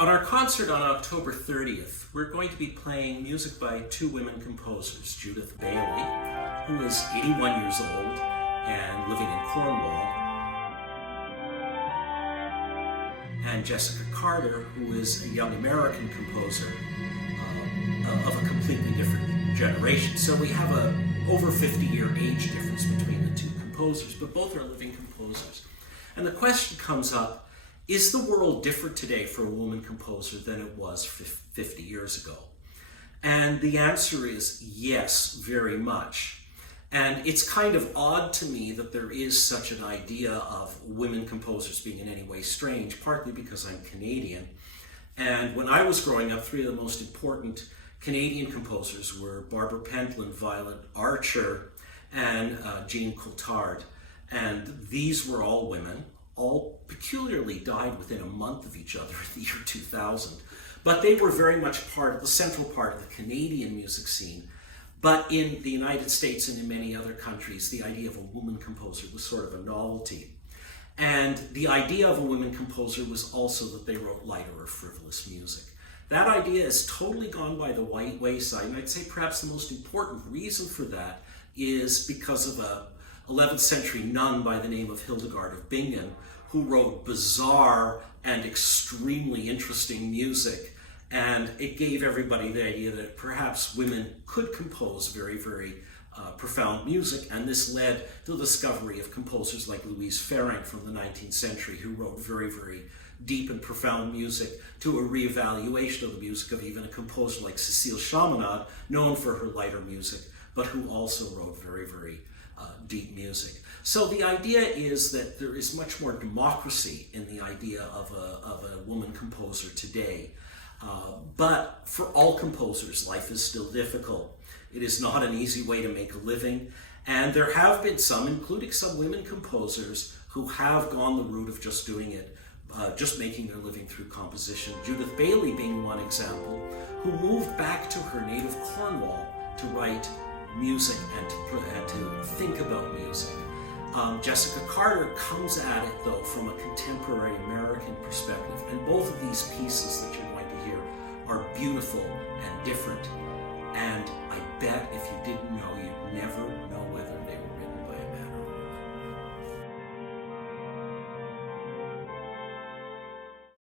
On our concert on October 30th, we're going to be playing music by two women composers, Judith Bailey, who is 81 years old and living in Cornwall, and Jessica Carter, who is a young American composer of a completely different generation. So we have a over 50-year age difference between the two composers, but both are living composers. And the question comes up, is the world different today for a woman composer than it was 50 years ago? And the answer is yes, very much. And it's kind of odd to me that there is such an idea of women composers being in any way strange, partly because I'm Canadian. And when I was growing up, three of the most important Canadian composers were Barbara Pentland, Violet Archer, and Jean Coulthard. And these were all women, all peculiarly died within a month of each other in the year 2000. But they were very much part of the central part of the Canadian music scene. But in the United States and in many other countries, the idea of a woman composer was sort of a novelty. And the idea of a women composer was also that they wrote lighter or frivolous music. That idea has totally gone by the wayside, and I'd say perhaps the most important reason for that is because of a 11th century nun by the name of Hildegard of Bingen, who wrote bizarre and extremely interesting music. And it gave everybody the idea that perhaps women could compose very, very profound music. And this led to the discovery of composers like Louise Farrenc from the 19th century, who wrote very, very deep and profound music, to a reevaluation of the music of even a composer like Cécile Chaminade, known for her lighter music, but who also wrote very, very deep music. So the idea is that there is much more democracy in the idea of a woman composer today. But for all composers, life is still difficult. It is not an easy way to make a living. And there have been some, including some women composers, who have gone the route of just doing it, just making their living through composition. Judith Bailey being one example, who moved back to her native Cornwall to write music and to think about music. Jessica Carter comes at it, though, from a contemporary American perspective, and both of these pieces that you're going to hear are beautiful and different, and I bet if you didn't know, you'd never know whether they were